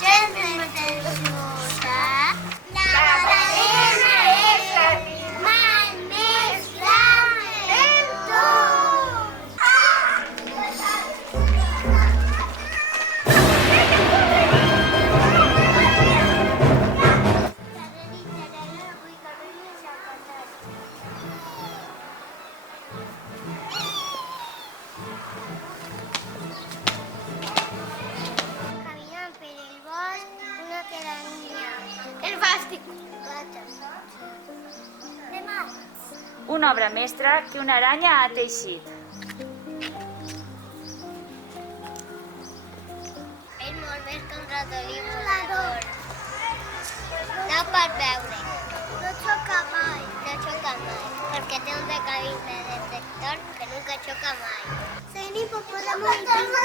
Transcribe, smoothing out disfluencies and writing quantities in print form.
sempre pretensiosa. La balena és l'animal més gran del tot. Caminant per el bosc, una telaraña. El fàstic. Demà. Una obra mestra que una aranya ha teixit. És molt més que un ratolí volador. No pot veure. No xoca mai. No xoca mai. Perquè té un decabit de detector que nunca xoca mai. Soy un hipopótamo y tengo